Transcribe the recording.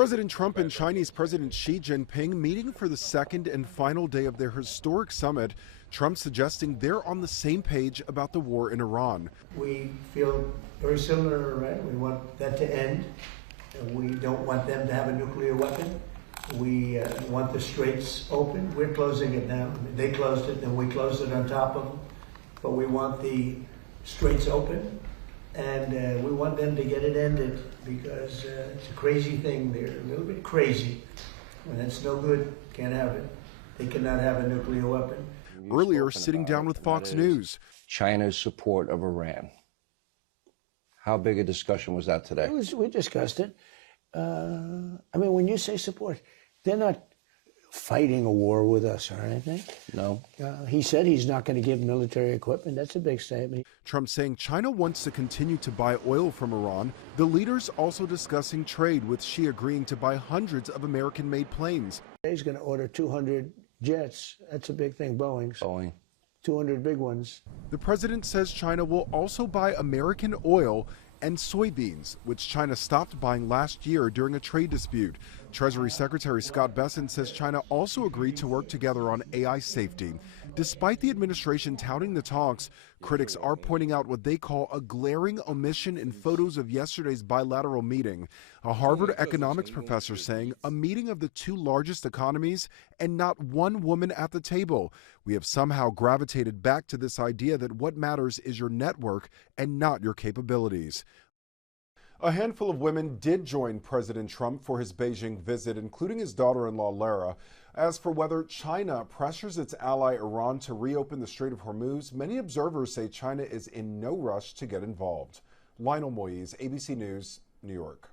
President Trump and Chinese President Xi Jinping meeting for the second and final day of their historic summit. Trump suggesting they're on the same page about the war in Iran. We feel very similar to Iran. We want that to end. We don't want them to have a nuclear weapon. We want the straits open. We're closing it now. They closed it, and we closed it on top of them. But we want the straits open, and we want them to get it ended because it's a crazy thing. They're a little bit crazy, and it's no good. Can't have it. They cannot have a nuclear weapon. Earlier, sitting down with Fox News. China's support of Iran. How big a discussion was that today? We discussed it. I mean, when you say support, they're not fighting a war with us or anything. No. He said he's not going to give military equipment. That's a big statement. Trump saying China wants to continue to buy oil from Iran. The leaders also discussing trade, with Xi agreeing to buy hundreds of American-made planes. He's going to order 200 jets. That's a big thing, Boeing's. Boeing. 200 big ones. The president says China will also buy American oil and soybeans, which China stopped buying last year during a trade dispute. Treasury Secretary Scott Bessent says China also agreed to work together on AI safety. Despite the administration touting the talks, critics are pointing out what they call a glaring omission in photos of yesterday's bilateral meeting. A Harvard economics professor saying a meeting of the two largest economies and not one woman at the table. We have somehow gravitated back to this idea that what matters is your network and not your capabilities. A handful of women did join President Trump for his Beijing visit, including his daughter-in-law, Lara. As for whether China pressures its ally Iran to reopen the Strait of Hormuz, many observers say China is in no rush to get involved. Lionel Moise, ABC News, New York.